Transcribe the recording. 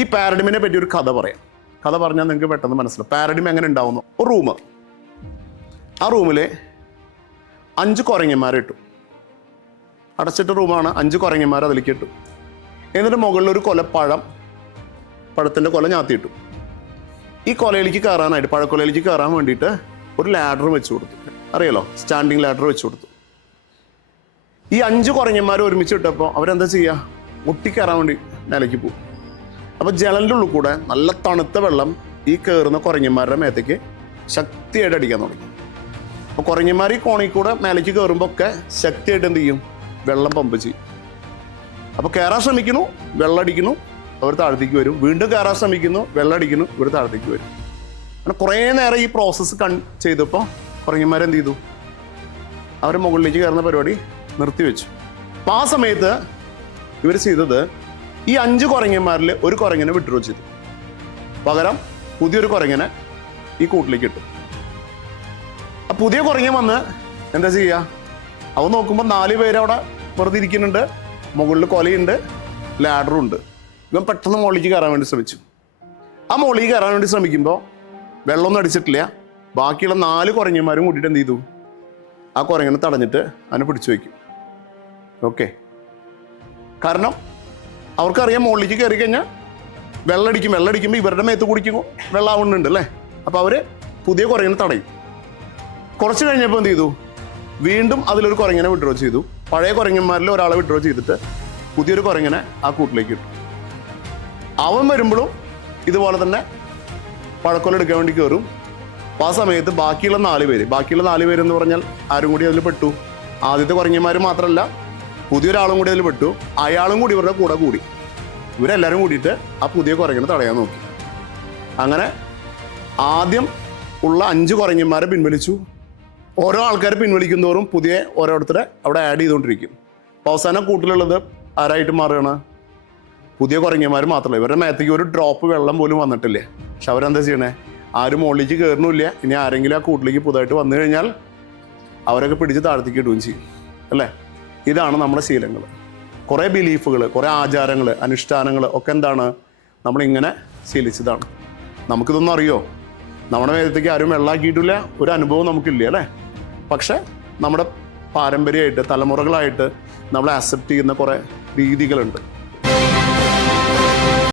ഈ പാരഡിമിനെ പറ്റി ഒരു കഥ പറയാം. കഥ പറഞ്ഞാൽ നിങ്ങൾക്ക് പെട്ടെന്ന് മനസ്സിലാവും പാരഡിം എങ്ങനെ ഉണ്ടാവുന്നു. ഒരു റൂം, ആ റൂമിൽ 5 കുരങ്ങന്മാരെ ഇട്ടു. അടച്ചിട്ട റൂമാണ്, 5 കുരങ്ങന്മാർ അതിലേക്ക് ഇട്ടു. എന്നിട്ട് മുകളിൽ ഒരു പഴത്തിൻ്റെ കൊല ഞാത്തിയിട്ടു. ഈ കൊലയിലേക്ക് കയറാനായിട്ട്, പഴക്കൊലയിലേക്ക് കയറാൻ വേണ്ടിയിട്ട് ഒരു ലാഡർ വെച്ച് കൊടുത്തു. അറിയാലോ, സ്റ്റാൻഡിങ് ലാഡർ വെച്ച് കൊടുത്തു. ഈ 5 കുരങ്ങന്മാർ ഒരുമിച്ച് ഇട്ടപ്പോൾ അവരെന്താ ചെയ്യുക? മുട്ടിക്കയറാൻ വേണ്ടി നിലയ്ക്ക് പോകും. അപ്പോൾ ജനലിൻ്റെ ഉള്ളിൽ കൂടെ നല്ല തണുത്ത വെള്ളം ഈ കയറുന്ന കുരങ്ങന്മാരുടെ മേത്തേക്ക് ശക്തിയായിട്ട് അടിക്കാൻ തുടങ്ങി. അപ്പോൾ കുരങ്ങന്മാർ ഈ കോണിൽ കൂടെ മേലേക്ക് കയറുമ്പോൾ ഒക്കെ ശക്തിയായിട്ട് എന്ത് ചെയ്യും? വെള്ളം പമ്പ് ചെയ്യും. അപ്പോൾ കയറാൻ ശ്രമിക്കുന്നു, വെള്ളം അടിക്കുന്നു, അവർ താഴത്തേക്ക് വരും. വീണ്ടും കയറാൻ ശ്രമിക്കുന്നു, വെള്ളം അടിക്കുന്നു, ഇവർ താഴത്തേക്ക് വരും. അങ്ങനെ കുറേ നേരം ഈ പ്രോസസ്സ് ചെയ്തപ്പോൾ കുരങ്ങന്മാരെന്ത് ചെയ്തു? അവർ മുകളിലേക്ക് കയറുന്ന പരിപാടി നിർത്തിവെച്ചു. അപ്പോൾ ആ സമയത്ത് ഇവർ ചെയ്തത് ഈ 5 കുരങ്ങന്മാരിൽ ഒരു കുരങ്ങനെ വിഡ്രോ ചെയ്തു. പകരം പുതിയൊരു കുരങ്ങനെ ഈ കൂട്ടിലേക്ക് ഇട്ടു. ആ പുതിയ കുരങ്ങൻ വന്ന് എന്താ ചെയ്യുക? അവൻ നോക്കുമ്പോൾ 4 പേര് അവിടെ വെറുതെ ഇരിക്കുന്നുണ്ട്. മുകളിൽ കൊലയുണ്ട്, ലാഡറും ഉണ്ട്. ഇവൻ പെട്ടെന്ന് മുകളിലേക്ക് കയറാൻ വേണ്ടി ശ്രമിച്ചു. ആ മുകളിലേക്ക് കയറാൻ വേണ്ടി ശ്രമിക്കുമ്പോൾ വെള്ളമൊന്നും അടിച്ചിട്ടില്ല. ബാക്കിയുള്ള 4 കുരങ്ങന്മാരും കൂട്ടിയിട്ട് എന്ത് ചെയ്തു? ആ കുരങ്ങനെ തടഞ്ഞിട്ട് അവനെ പിടിച്ചു വയ്ക്കും. ഓക്കെ, കാരണം അവർക്കറിയാം മുകളിലേക്ക് കയറി കഴിഞ്ഞാൽ വെള്ളമടിക്കുമ്പോൾ ഇവരുടെ മേത്ത് കുടിക്കുമ്പോൾ വെള്ളമാവുന്നുണ്ട് അല്ലേ. അപ്പോൾ അവർ പുതിയ കുരങ്ങനെ തടയും. കുറച്ച് കഴിഞ്ഞപ്പോൾ എന്ത് ചെയ്തു? വീണ്ടും അതിലൊരു കുരങ്ങനെ വിഡ്രോ ചെയ്തു. പഴയ കുരങ്ങന്മാരിൽ ഒരാളെ വിഡ്രോ ചെയ്തിട്ട് പുതിയൊരു കുരങ്ങനെ ആ കൂട്ടിലേക്ക് ഇട്ടു. അവൻ വരുമ്പോഴും ഇതുപോലെ തന്നെ പഴക്കൊല എടുക്കാൻ വേണ്ടി കയറും. അപ്പോൾ ആ സമയത്ത് ബാക്കിയുള്ള 4 പേര് എന്ന് പറഞ്ഞാൽ ആരും കൂടി അതിൽ പെട്ടു. ആദ്യത്തെ കുരങ്ങന്മാർ മാത്രമല്ല, പുതിയൊരാളും കൂടി അതിൽ പെട്ടു. അയാളും കൂടി ഇവരുടെ കൂടെ കൂടി. ഇവരെല്ലാവരും കൂടിയിട്ട് ആ പുതിയ കുരങ്ങനെ തടയാൻ നോക്കി. അങ്ങനെ ആദ്യം ഉള്ള 5 കുരങ്ങന്മാരെ പിൻവലിച്ചു. ഓരോ ആൾക്കാർ പിൻവലിക്കുന്നതോറും പുതിയ ഓരോരുത്തരെ അവിടെ ആഡ് ചെയ്തുകൊണ്ടിരിക്കും. അപ്പോൾ അവസാനം കൂട്ടിലുള്ളത് ആരായിട്ട് മാറുകയാണ്? പുതിയ കുരങ്ങന്മാർ മാത്രമല്ല. ഇവരുടെ മേത്തേക്ക് ഒരു ഡ്രോപ്പ് വെള്ളം പോലും വന്നിട്ടില്ലേ. പക്ഷെ അവരെന്താ ചെയ്യണേ? ആരും മുകളിലേക്ക് കയറണില്ല. ഇനി ആരെങ്കിലും ആ കൂട്ടിലേക്ക് പുതുതായിട്ട് വന്നു കഴിഞ്ഞാൽ അവരൊക്കെ പിടിച്ച് താഴത്തേക്ക് ഇടുകയും ചെയ്യും അല്ലേ. ഇതാണ് നമ്മുടെ ശീലങ്ങൾ. കുറേ ബിലീഫുകൾ, കുറേ ആചാരങ്ങൾ, അനുഷ്ഠാനങ്ങൾ ഒക്കെ എന്താണ്? നമ്മളിങ്ങനെ ശീലിച്ചതാണ്. നമുക്കിതൊന്നും അറിയോ? നമ്മുടെ മേത്തേക്ക് ആരും വെള്ളമാക്കിയിട്ടില്ല, ഒരു അനുഭവം നമുക്കില്ല അല്ലേ. പക്ഷെ നമ്മുടെ പാരമ്പര്യമായിട്ട്, തലമുറകളായിട്ട് നമ്മൾ ആക്സെപ്റ്റ് ചെയ്യുന്ന കുറേ രീതികളുണ്ട്.